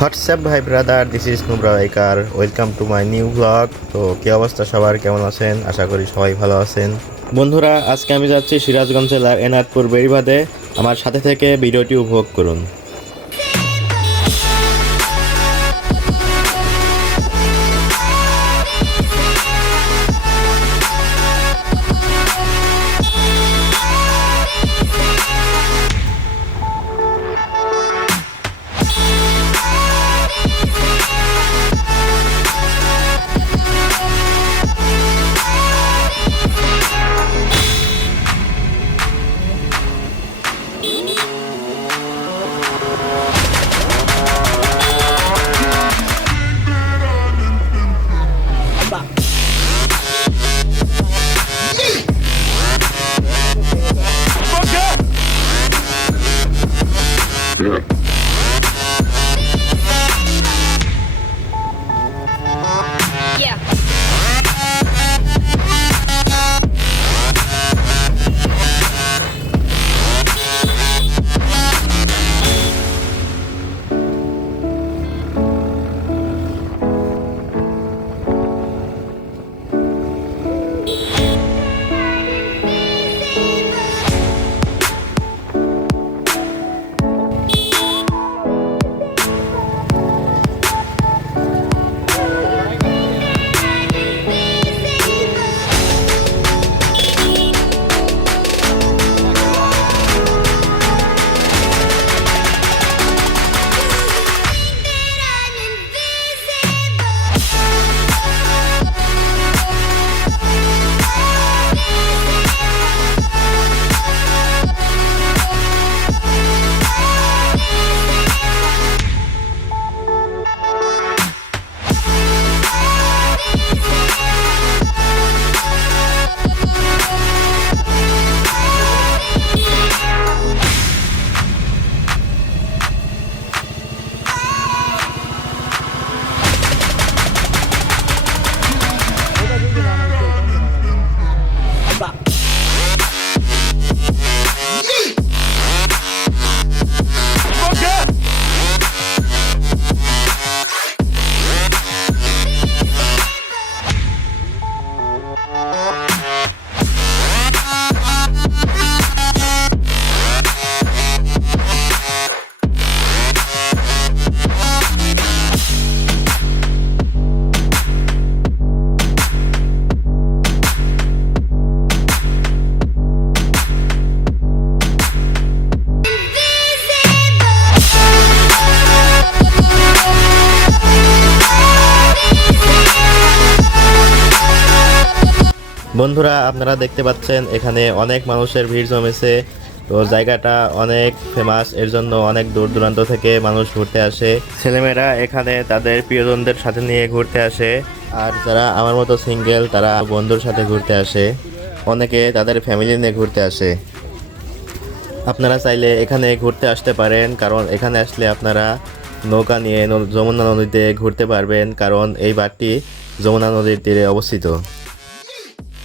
WhatsApp ভাই brother, this is Nubra biker. Welcome to my new blog. তো কী অবস্থা সবার, কেমন আছেন? আশা করি সবাই ভালো আছেন। বন্ধুরা, আজকে আমি যাচ্ছি সিরাজগঞ্জ জেলার এনায়তপুর বেড়িবাঁধে। আমার সাথে থেকে ভিডিওটি উপভোগ করুন। Yeah. বন্ধুরা, আপনারা দেখতে পাচ্ছেন এখানে অনেক মানুষের ভিড় জমেছে। তো জায়গাটা অনেক ফেমাস, এর জন্য অনেক দূর দূরান্ত থেকে মানুষ ঘুরতে আসে। ছেলেমেয়েরা এখানে তাদের প্রিয়জনদের সাথে নিয়ে ঘুরতে আসে, আর যারা আমার মতো সিঙ্গেল তারা বন্ধুর সাথে ঘুরতে আসে। অনেকে তাদের ফ্যামিলি নিয়ে ঘুরতে আসে। আপনারা চাইলে এখানে ঘুরতে আসতে পারেন, কারণ এখানে আসলে আপনারা নৌকা নিয়ে যমুনা নদীতে ঘুরতে পারবেন, কারণ এই বাঁধটি যমুনা নদীর তীরে অবস্থিত।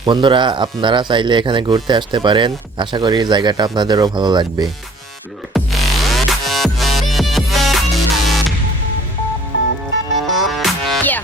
বন্ধুরা, আপনারা চাইলে এখানে ঘুরতে আসতে পারেন। আশা করি জায়গাটা আপনাদেরও ভালো লাগবে। Yeah.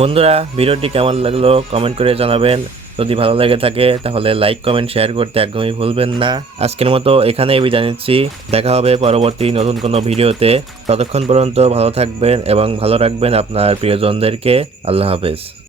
বন্ধুরা, ভিডিওটি কেমন লাগলো কমেন্ট করে জানাবেন। যদি ভালো লেগে থাকে তাহলে লাইক কমেন্ট শেয়ার করতে একদমই ভুলবেন না। আজকের মতো এখানেই বিদায় নিচ্ছি। দেখা হবে পরবর্তী নতুন কোনো ভিডিওতে। ততক্ষণ পর্যন্ত ভালো থাকবেন এবং ভালো রাখবেন আপনার প্রিয়জনদেরকে। আল্লাহ হাফেজ।